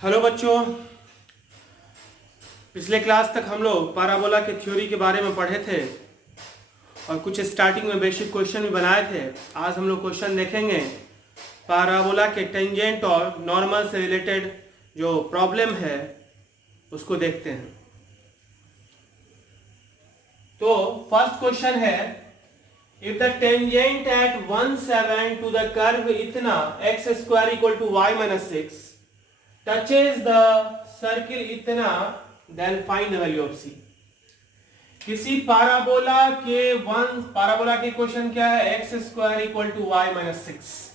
Hello बच्चों, पिछले class तक हम लोग पाराबोला के थ्योरी के बारे में पढ़े थे और कुछ स्टार्टिंग में बेसिक क्वेश्चन भी बनाए थे। आज हम लोग क्वेश्चन देखेंगे पाराबोला के टेंजेंट और नॉर्मल से रिलेटेड जो प्रॉब्लम है उसको देखते हैं। तो फर्स्ट क्वेश्चन है, if the tangent at 1,7 to the curve इतना x square equal to y minus 6 touches the circle इतना, then find the value of c। किसी पाराबोला के क्वेश्चन क्या है, x square equal to y minus 6,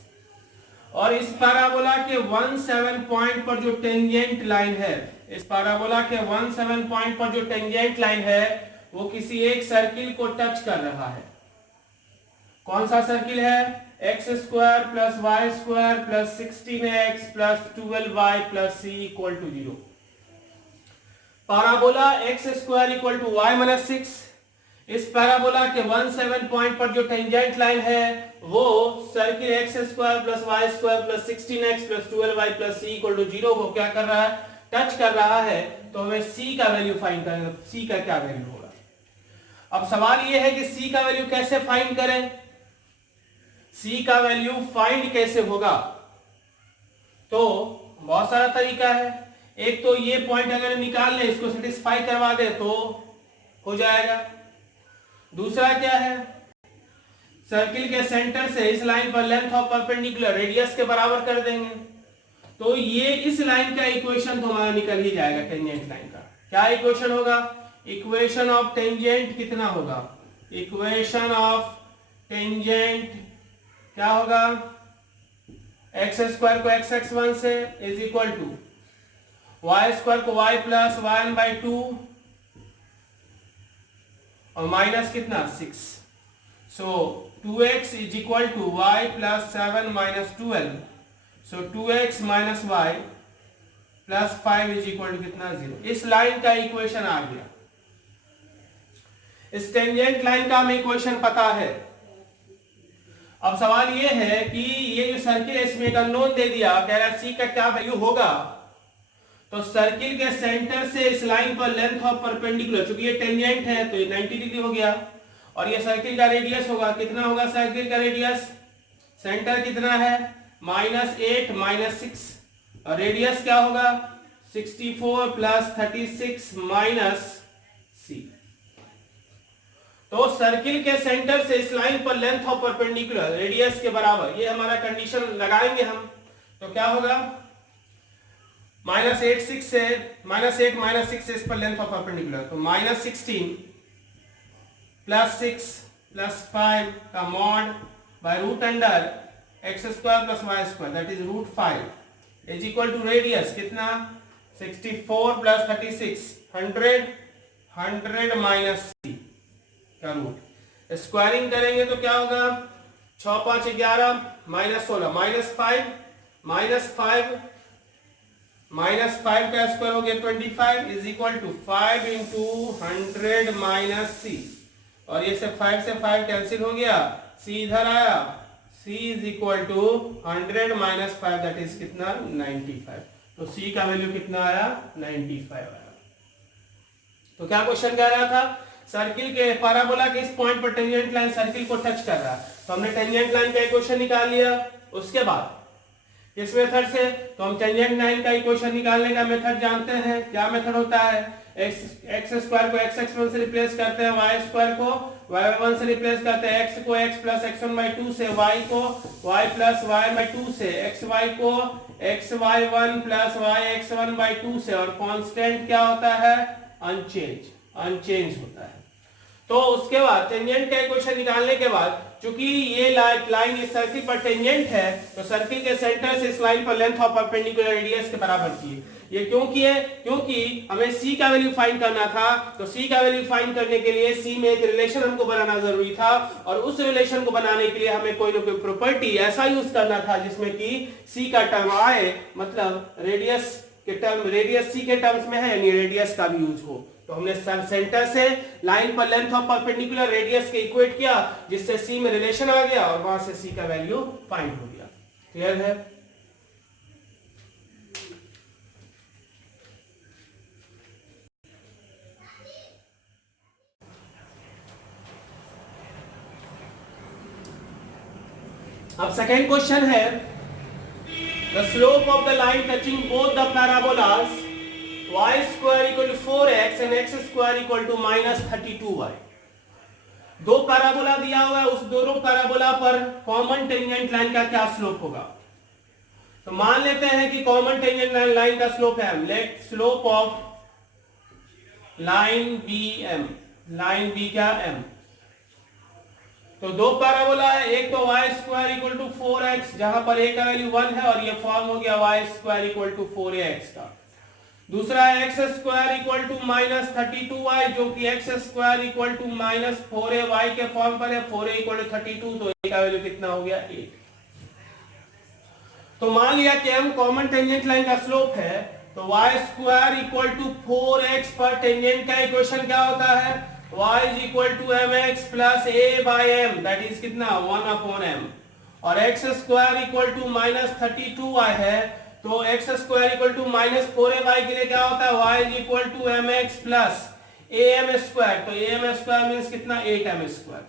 और इस parabola के 1,7 point पर जो टेंजेंट लाइन है, इस पाराबोला के 1,7 पॉइंट पर जो टेंजेंट लाइन है वो किसी एक सर्किल को टच कर रहा है। कौन सा सर्किल है? X square plus y square plus 16x plus 12y plus c equal to 0। Parabola x square equal to y minus 6, इस पाराबोला के 1,7 पॉइंट पर जो टेंजेंट लाइन है वो circle x square plus y square plus 16x plus 12y plus c equal to 0 को क्या कर रहा है? टच कर रहा है। तो हमें c का वैल्यू फाइंड करना है। c का क्या वैल्यू होगा? अब सवाल यह है कि c का वैल्यू कैसे फाइंड करें? c का वैल्यू फाइंड कैसे होगा? तो बहुत सारा तरीका है। एक तो ये पॉइंट अगर निकाल ले, इसको सेटिस्फाई करवा दे तो हो जाएगा। दूसरा क्या है, सर्किल के सेंटर से इस लाइन पर लेंथ ऑफ परपेंडिकुलर रेडियस के बराबर कर देंगे तो ये इस लाइन का इक्वेशन तो हमारा निकल ही जाएगा। टेंजेंट लाइन का क्या इक्वेशन होगा? इक्वेशन ऑफ टेंजेंट कितना होगा? इक्वेशन ऑफ टेंजेंट क्या होगा? एक्स स्क्वायर को एक्स एक्स वन से is equal to y square को वाई प्लस वाई बाई 2 और माइनस कितना 6। So 2x is equal to y plus 7 minus 12। So 2x minus y plus 5 is equal to कितना 0। इस line का equation आ गया। इस tangent line का हमें इक्वेशन पता है। अब सवाल ये है कि ये जो सर्किल है इसमें एक अननोन दे दिया, कह रहा है c का क्या वैल्यू होगा। तो सर्किल के सेंटर से इस लाइन पर लेंथ ऑफ परपेंडिकुलर, चूंकि ये टेंजेंट है तो ये 90 डिग्री हो गया, और ये सर्किल का रेडियस होगा। कितना होगा सर्किल का रेडियस? सेंटर कितना है? -8 -6, और रेडियस क्या होगा? 64 प्लस 36 माइनस c। तो सर्किल के सेंटर से इस लाइन पर लेंथ ऑफ परपेंडिकुलर रेडियस के बराबर, ये हमारा कंडीशन लगाएंगे हम। तो क्या होगा? -8 6 से -8 -6 से इस पर लेंथ ऑफ परपेंडिकुलर, तो -16 प्लस 6 प्लस 5 का mod by root under x square plus y square that is √5 is equal to radius कितना? 64 प्लस 36 100 माइनस c का रूट। स्क्वायरिंग करेंगे तो क्या होगा? 6 5 11 माइनस 16 माइनस 5 का स्क्वायर हो गया 25 is equal to 5 into 100 minus c, और ये से 5 से 5 कैंसिल हो गया, c इधर आया, c is equal to 100 minus 5 that is कितना 95। तो c का वैल्यू कितना आया? 95 आया। तो क्या क्वेश्चन कह रहा था? सर्किल के पाराबोला के इस पॉइंट पर टेंजेंट लाइन सर्किल को टच कर रहा है, तो हमने टेंजेंट लाइन का इक्वेशन निकाल लिया। उसके बाद इस मेथड से तो हम टेंजेंट लाइन का इक्वेशन निकालने का मेथड जानते हैं। क्या मेथड होता है? एक्स स्क्वायर को एक्स एक्स वन से रिप्लेस करते हैं, वाई स्क्वायर को वाई वन से रिप्लेस करते हैं, एक्स को x plus x one by 2 से, वाई को वाई प्लस वाई बाई 2 से, एक्स वाई को x y one plus y x one by 2 से, और कांस्टेंट क्या होता है? अनचेंज होता है। तो उसके बाद टेंजेंट का इक्वेशन निकालने के बाद, चूंकि ये लाइन इस सर्किल पर टेंजेंट है तो सर्किल के सेंटर से इस लाइन पर लेंथ ऑफ परपेंडिकुलर रेडियस के बराबर की है। ये क्यों किए? क्योंकि हमें c का वैल्यू फाइंड करना था। तो c का वैल्यू फाइंड करने के लिए c में एक रिलेशन हमको बनाना जरूरी था, और उस रिलेशन को बनाने के लिए हमें कोई ना कोई प्रॉपर्टी ऐसा यूज करना था जिसमें कि c का टर्म आए, मतलब रेडियस के टर्म, रेडियस c के टर्म्स में है यानी रेडियस का भी यूज हो। तो हमने सेंटर से लाइन पर लेंथ ऑफ परपेंडिकुलर रेडियस के इक्वेट किया, जिससे c में रिलेशन आ गया और वहां से c का वैल्यू फाइंड हो गया। क्लियर है? अब सेकेंड क्वेश्चन है, the slope of the line touching both the parabolas y square equal to 4x and x square equal to -32y। दो पैराबोला दिया हुआ है, उस दोनों पैराबोला पर कॉमन टेंजेंट लाइन का क्या स्लोप होगा। तो मान लेते हैं कि कॉमन टेंजेंट लाइन का स्लोप है, let slope of line be m, line be क्या m। तो दो पैराबोला है, एक तो y square equal to 4x जहां पर a का वैल्यू 1 है और ये फॉर्म हो गया y square equal to 4ax का। दूसरा है x square equal to -32y जो कि x square equal to -4ay के फॉर्म पर है, 4a इक्वल टू 32, तो a का वैल्यू कितना हो गया 8। तो मान लिया कि हम कॉमन टेंजेंट लाइन का स्लोप है, तो y square equal to 4x पर टेंजेंट का इक्वेशन क्या होता है, y is equal to mx plus a by m, that is कितना 1/m। और x square equal to -32y है, तो x square equal to -4ay के लिए क्या होता है, y is equal to mx plus am square, तो am स्क्वायर मींस कितना 8m स्क्वायर।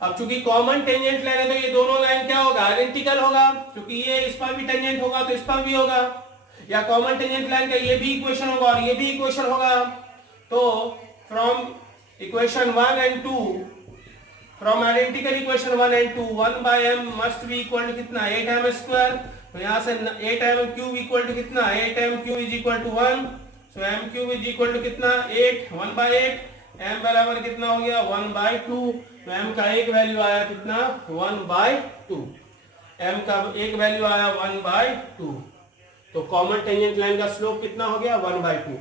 अब चूंकि कॉमन टेंजेंट लाइन है तो ये दोनों लाइन क्या होगा, आइडेंटिकल होगा, क्योंकि ये इस पर भी टेंजेंट होगा तो इस पर भी होगा, या कॉमन टेंजेंट लाइन का ये भी इक्वेशन होगा और ये भी इक्वेशन होगा। तो from equation 1 and 2, from identical equation 1 and 2, 1/m must be equal to कितना 8m स्क्वायर। तो यहां से 8m क्यूब इक्वल टू कितना, 8m cube is equal to 1, so m cube is equal to कितना 8, 1/8, m बराबर कितना हो गया 1/2। तो m का एक वैल्यू आया कितना 1/2, m का एक वैल्यू आया 1/2। तो कॉमन टेंजेंट लाइन का स्लोप कितना हो गया 1/2।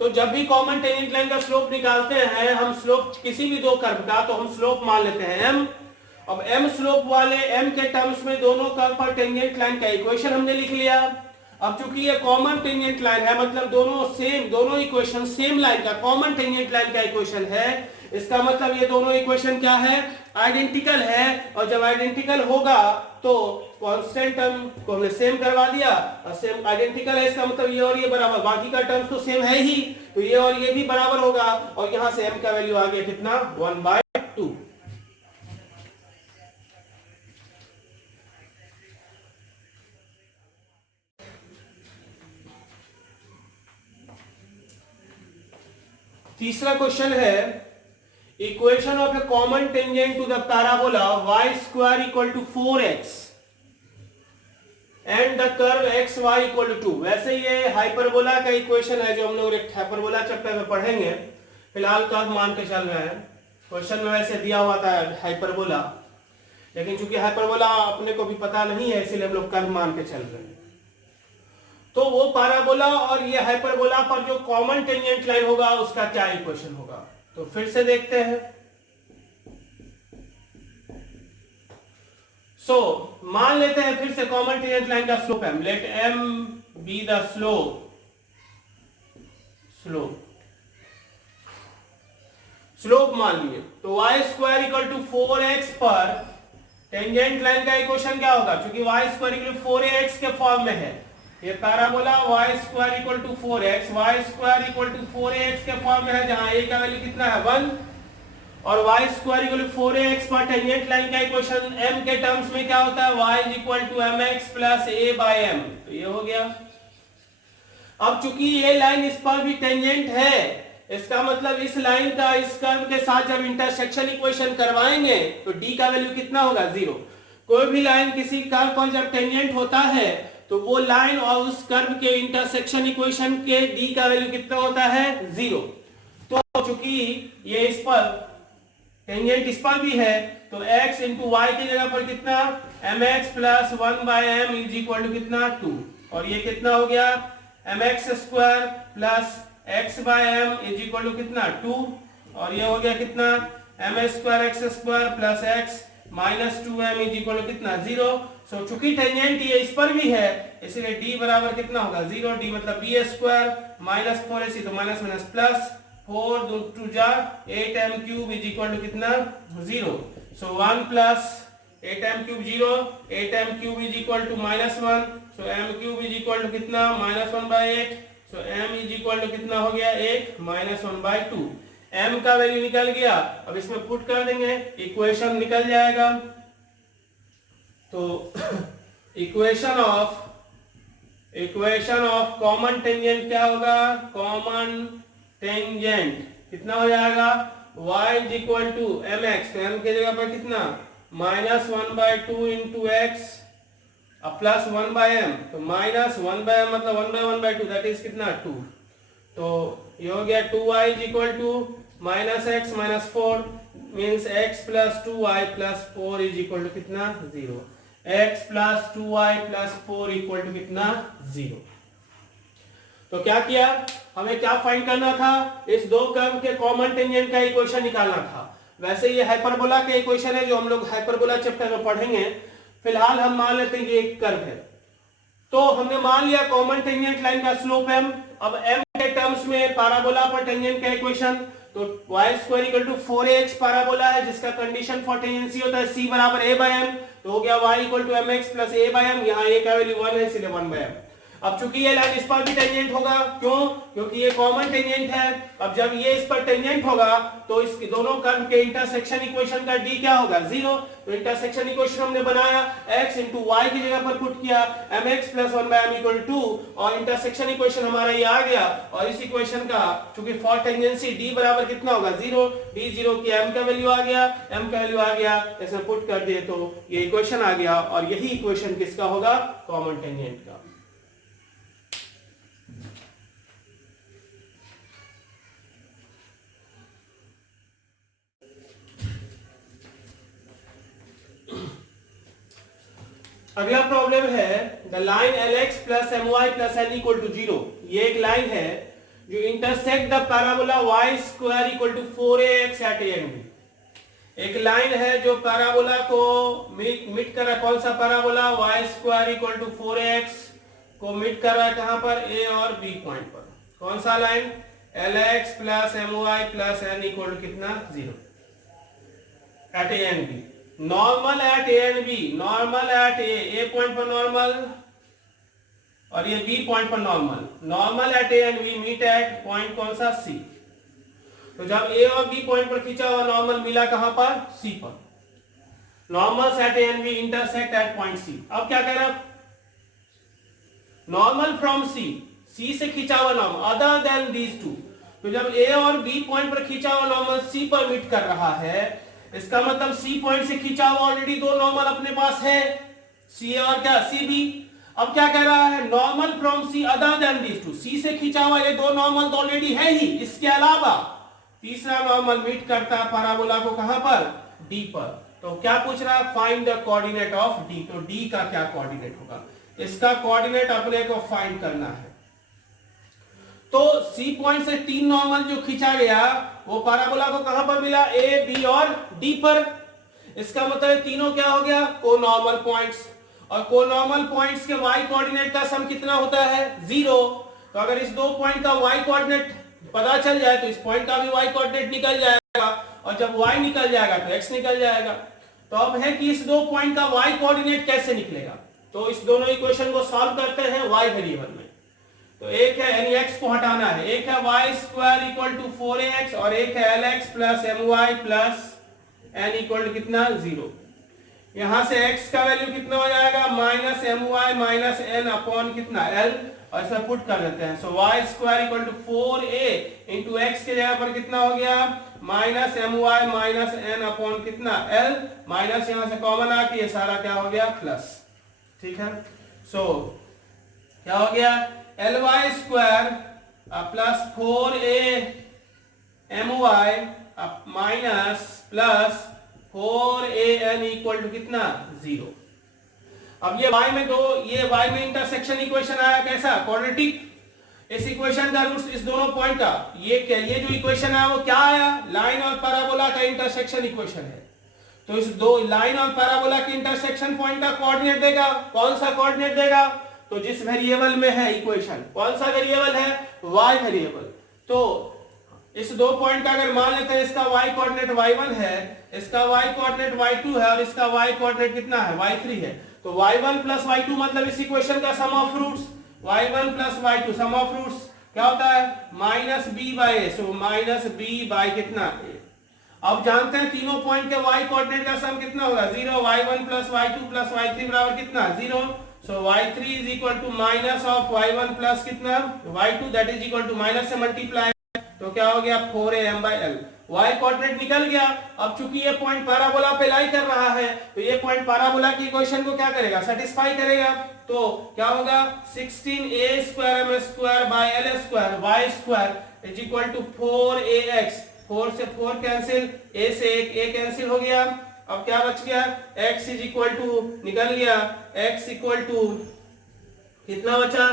तो जब भी कॉमन टेंजेंट लाइन का स्लोप निकालते हैं हम, स्लोप किसी भी दो कर्व का, तो हम स्लोप मान लेते हैं m। अब m स्लोप वाले m के टर्म्स में दोनों कर्व पर टेंजेंट लाइन का इक्वेशन हमने लिख लिया। अब चूंकि ये कॉमन टेंजेंट लाइन है, मतलब दोनों इक्वेशन सेम लाइन का, कॉमन टेंजेंट लाइन का इक्वेशन है, इसका मतलब ये दोनों इक्वेशन क्या है, आइडेंटिकल है। और जब आइडेंटिकल होगा तो कांस्टेंट टर्म को हमने सेम करवा दिया, और सेम आइडेंटिकल है, इसका मतलब ये और ये बराबर, बाकी का टर्म्स तो सेम है ही, तो ये और ये भी बराबर होगा, और यहां से m का वैल्यू आ गया कितना 1/2। तीसरा क्वेश्चन है, equation of a common tangent to the parabola y square equal to 4x and the curve xy equal to 2। वैसे ये हाइपरबोला का इक्वेशन है जो हम लोग हाइपरबोला चैप्टर में पढ़ेंगे, फिलहाल कर्व मान के चल रहे हैं। क्वेश्चन में वैसे दिया हुआ था हाइपरबोला, लेकिन चूंकि हाइपरबोला अपने को भी पता नहीं है, इसीलिए हम लोग कर्व मान के चल रहे हैं। तो वो पैराबोला और ये हाइपरबोला पर जो कॉमन टेंजेंट लाइन होगा उसका क्या इक्वेशन होगा, तो फिर से देखते हैं। सो मान लेते हैं फिर से कॉमन टेंजेंट लाइन का स्लोप है, let m be the slope मान लिए, तो y square equal to 4x पर टेंजेंट लाइन का इक्वेशन क्या होगा, क्योंकि y square equal to 4ax के फॉर्म में है, ये parabola y square equal to 4x, y square equal to 4ax के फॉर्म में है, जहां a का वैल्यू कितना है 1, और y square equal to 4ax पर टेंजेंट लाइन का इक्वेशन m के टर्म्स में क्या होता है, y is equal to mx plus a by m। तो ये हो गया। अब चूंकि ये लाइन इस पर भी टेंजेंट है, इसका मतलब इस लाइन का इस कर्व के साथ जब इंटरसेक्शन इक्वेशन करवाएंगे तो d का वैल्यू कितना होगा 0। कोई भी लाइन किसी कर्व पर जब टेंजेंट होता है तो वो लाइन और उस कर्व के इंटरसेक्शन इक्वेशन के d का वैल्यू कितना होता है 0। तो चूंकि ये इस पर टेंजेंट इस पर भी है, तो x इंटू वाई की जगह पर कितना mx plus 1/m is equal to कितना 2, और ये कितना हो गया mx square plus x/m is equal to कितना 2, और ये हो गया कितना m square x square plus x minus 2m is equal to कितना 0। सो चूंकि टेंजेंट ये इस पर भी है, इसलिए d बराबर कितना होगा 0, d मतलब b स्क्वायर माइनस 4ac, तो माइनस माइनस प्लस 4 2 जा 8m cube is equal to कितना 0। So 1 plus 8m cube 0, 8m cube is equal to minus 1, so m cube is equal to कितना minus 1/8, so m is equal to कितना हो गया 1 minus 1/2। m का value निकल गया, अब इसमें पुट कर देंगे, इक्वेशन निकल जाएगा। तो इक्वेशन ऑफ कॉमन टेंजेंट क्या होगा, कॉमन टेंजेंट कितना हो जाएगा, y is equal to m x, तो m की जगह पर कितना -1/2 इंटू एक्स प्लस 1/m, तो -1/m मतलब 1/1/2 दैट इज कितना 2, तो ये हो गया 2y is equal to -x -4 means x plus 2y plus 4 is equal to कितना 0, x plus 2y plus 4 equal to कितना 0। तो क्या किया, हमें क्या फाइंड करना था, इस दो कर्व के कॉमन टेंजेंट का इक्वेशन निकालना था। वैसे ये हाइपरबोला का इक्वेशन है जो हम लोग हाइपरबोला चैप्टर में पढ़ेंगे, फिलहाल हम मान लेते हैं ये एक कर्व है। तो हमने मान लिया कॉमन टेंजेंट लाइन का स्लोप m, अब m के टर्म्स में पैराबोला पर टेंजेंट का इक्वेशन, तो y² equal to 4ax parabola है जिसका कंडीशन फॉर टेंजेंसी होता है c बराबर a/m, तो हो गया y equal to mx plus a/m, यहाँ a का वैल्यू 1 है इसलिए 1/m। अब चूंकि ये लाइन इस पर भी टेंजेंट होगा, क्यों, क्योंकि ये कॉमन टेंजेंट है। अब जब ये इस पर टेंजेंट होगा तो इस दोनों कर्व के इंटरसेक्शन इक्वेशन का d क्या होगा 0, तो इंटरसेक्शन इक्वेशन हमने बनाया, x इंटू वाई की जगह पर पुट किया, mx plus 1/m equal to 2, और इंटरसेक्शन इक्वेशन हमारा ये आ गया। और इस इक्वेशन का चूंकि फॉर टेंजेंसी d बराबर कितना होगा 0, d0 की m का वैल्यू आ गया, m का वैल्यू आ गया, ऐसे पुट कर दिए तो ये इक्वेशन आ गया, और यही इक्वेशन किसका होगा, कॉमन टेंजेंट का। अगला प्रॉब्लम है the line Lx plus My plus n equal to 0। ये एक लाइन है जो intersect the parabola y² equal to 4ax at a and b। एक लाइन है जो पैराबोला को मिट कर रहा है, कौन सा parabola, y² equal to 4ax को मिट कर रहा है कहां पर, a और b पॉइंट पर। कौन सा line, Lx plus My plus n equal to कितना 0 at a and b। Normal at a and b, normal at a point पर नॉर्मल और ये बी पॉइंट पर normal, normal at a and b meet at point कौन सा सी। तो जब ए और बी पॉइंट पर खींचा हुआ नॉर्मल मिला कहां पर, सी पर, normal at a and b intersect at point c. अब क्या कह रहा है, नॉर्मल फ्रॉम सी, सी से खींचा हुआ normal other then these two. तो जब ए और बी पॉइंट पर खींचा हुआ नॉर्मल सी पर मीट कर रहा है, इसका मतलब सी पॉइंट से खींचा हुआ ऑलरेडी दो नॉर्मल अपने पास है, सी और क्या सी बी। अब क्या कह रहा है, normal from C other than these two, C से खींचा हुआ ये दो नॉर्मल तो ऑलरेडी है ही, इसके अलावा तीसरा नॉर्मल मीट करता है पैराबोला को कहां पर, डी पर। तो क्या पूछ रहा है, find the coordinate of D. तो डी का क्या कोऑर्डिनेट होगा, इसका कोऑर्डिनेट अपने को फाइंड करना है। तो सी पॉइंट से तीन नॉर्मल जो खींचा गया वो पैराबोला को कहां पर मिला, ए बी और डी पर। इसका मतलब तीनों क्या हो गया, को नॉर्मल पॉइंट्स, और को नॉर्मल पॉइंट्स के वाई कोऑर्डिनेट का सम कितना होता है 0। तो अगर इस दो पॉइंट का वाई कोऑर्डिनेट पता चल जाए तो इस पॉइंट का भी वाई कोऑर्डिनेट निकल जाएगा, और जब वाई निकल जाएगा तो एक्स निकल जाएगा। तो अब है कि इस दो पॉइंट का वाई कोऑर्डिनेट कैसे निकलेगा, तो इस दोनों इक्वेशन को सॉल्व करते हैं वाई वेरिएबल में। तो एक है यानी x को हटाना है, एक है y² इक्वल टू 4ax और एक है Lx plus My plus n equal to कितना 0। यहां से x का वैल्यू कितना हो जाएगा, minus My minus n upon कितना L, और इसे पुट कर देते हैं। So y² equal to 4a into x के जगह पर कितना हो गया, minus My minus n upon कितना L, माइनस यहां से कॉमन आके ये सारा क्या हो गया प्लस। ठीक है, सो क्या हो गया, Ly² plus 4a My minus plus 4an equal to कितना 0। अब ये y में दो, ये y में इंटरसेक्शन इक्वेशन आया कैसा, क्वाड्रेटिक। इस इक्वेशन का रूट्स इस दोनों पॉइंट का, ये क्या, ये जो इक्वेशन है वो क्या आया, लाइन और पैराबोला का इंटरसेक्शन इक्वेशन है। तो इस दो लाइन और पैराबोला के इंटरसेक्शन पॉइंट का कोऑर्डिनेट देगा, कौन सा कोऑर्डिनेट देगा, तो जिस वेरिएबल में है इक्वेशन, कौन सा वेरिएबल है, y वेरिएबल। तो इस दो पॉइंट का अगर मान लेते हैं इसका y कोऑर्डिनेट y1 है, इसका y कोऑर्डिनेट y2 है और इसका y कोऑर्डिनेट कितना है y3 है। तो y1 प्लस y2 मतलब इस इक्वेशन का sum of roots, y1 plus y2 sum of roots क्या होता है, minus b by a। So minus b by कितना a। अब जानते हैं तीनों पॉइंट के y कोऑर्डिनेट का सम कितना होगा 0 y1 plus y2 plus y3 बराबर कितना 0. So y3 is equal to minus of y1 plus कितना y2 that is equal to minus से मल्टीप्लाई, तो क्या हो गया 4am/l. y कोऑर्डिनेट निकल गया. अब चूंकि ये पॉइंट पैराबोला पे लाई कर रहा है तो ये पॉइंट पैराबोला की इक्वेशन को क्या करेगा सेटिस्फाई करेगा. तो क्या होगा 16a²m² y square is equal to 4ax. 4 से 4 कैंसिल, a से a कैंसिल हो गया. अब क्या बच गया x इज इक्वल टू निकल गया x इक्वल टू कितना बचा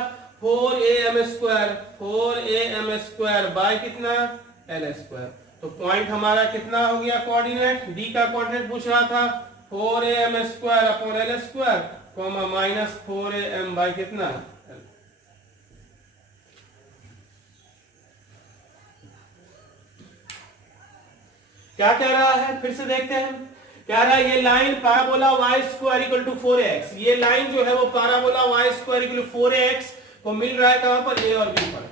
4am² बाय कितना l². तो पॉइंट हमारा कितना हो गया कोऑर्डिनेट d का कोऑर्डिनेट पूछ रहा था 4am²/l² comma minus 4am by कितना l. क्या कह रहा है फिर से देखते हैं. कह रहा है ये line parabola y² equal to 4ax. ये लाइन जो है वो parabola y² equal to 4ax को मिल रहा है कहां पर a और b पर.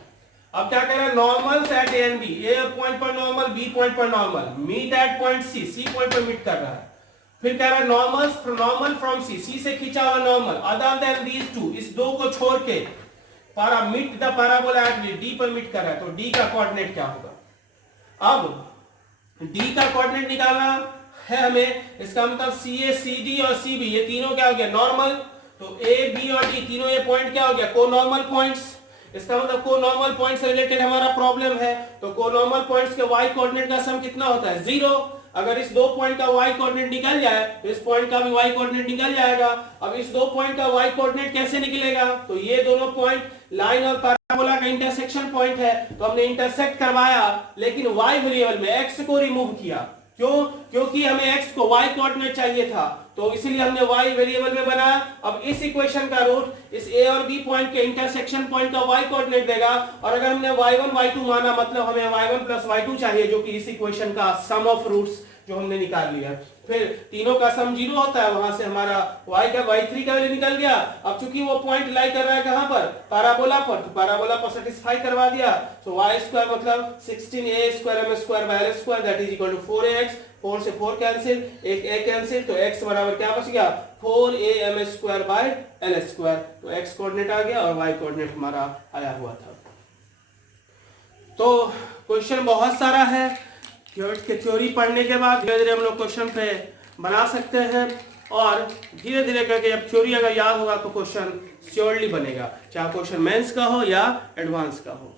अब क्या कह रहा है normals at a and b. a point पर नॉर्मल, b पॉइंट पर नॉर्मल, मीट एट पॉइंट c. c पॉइंट पर मीट कर रहा है. फिर कह रहा है नॉर्मल फ्रॉम c. c से खींचा हुआ normal other than these two, इस दो को छोड़ के meet the parabola at d पर मीट कर रहा है. तो d का कोऑर्डिनेट क्या होगा. अब d का कोऑर्डिनेट निकालना है हमें. इसका मतलब CA CD और CB ये तीनों क्या हो गया नॉर्मल. तो A B और D तीनों ये पॉइंट क्या हो गया को नॉर्मल पॉइंट्स. इसका मतलब को नॉर्मल पॉइंट से रिलेटेड हमारा प्रॉब्लम है. तो को नॉर्मल पॉइंट्स के y कोऑर्डिनेट का सम कितना होता है 0. अगर इस दो पॉइंट का y कोऑर्डिनेट निकल जाए तो इस पॉइंट का भी y कोऑर्डिनेट निकल जाएगा. अब इस दो पॉइंट का y कोऑर्डिनेट कैसे निकलेगा. तो ये दोनों पॉइंट लाइन और पैराबोला का इंटरसेक्शन पॉइंट है. तो हमने इंटरसेक्ट करवाया लेकिन y वेरिएबल में x को रिमूव किया. क्यों. क्योंकि हमें x को y कोऑर्डिनेट चाहिए था तो इसलिए हमने y वेरिएबल में बनाया. अब इस इक्वेशन का रूट इस a और b पॉइंट के इंटरसेक्शन पॉइंट का y कोऑर्डिनेट देगा. और अगर हमने y1 y2 माना मतलब हमें y1 प्लस y2 चाहिए जो कि इस इक्वेशन का सम ऑफ रूट्स जो हमने निकाल लिया. फिर तीनों का सम 0 होता है. वहां से हमारा y3 का वैल्यू निकल गया. अब चूंकि वो पॉइंट लाई कर रहा है कहां पर पैराबोला पर, तो पैराबोला पर सेटिस्फाई करवा दिया. सो y² मतलब 16a²m²/l² that is equal to 4ax. 4 से 4 कैंसिल, एक a कैंसिल, तो x बराबर क्या बच गया 4am²/l². तो x कोऑर्डिनेट आ गया और y कोऑर्डिनेट हमारा आया हुआ था. तो क्वेश्चन बहुत सारा है. थ्योरी पढ़ने के बाद धीरे धीरे हम लोग क्वेश्चन पे बना सकते हैं और धीरे धीरे करके जब थ्योरी अगर याद होगा तो क्वेश्चन श्योरली बनेगा, चाहे क्वेश्चन मेंस का हो या एडवांस का हो.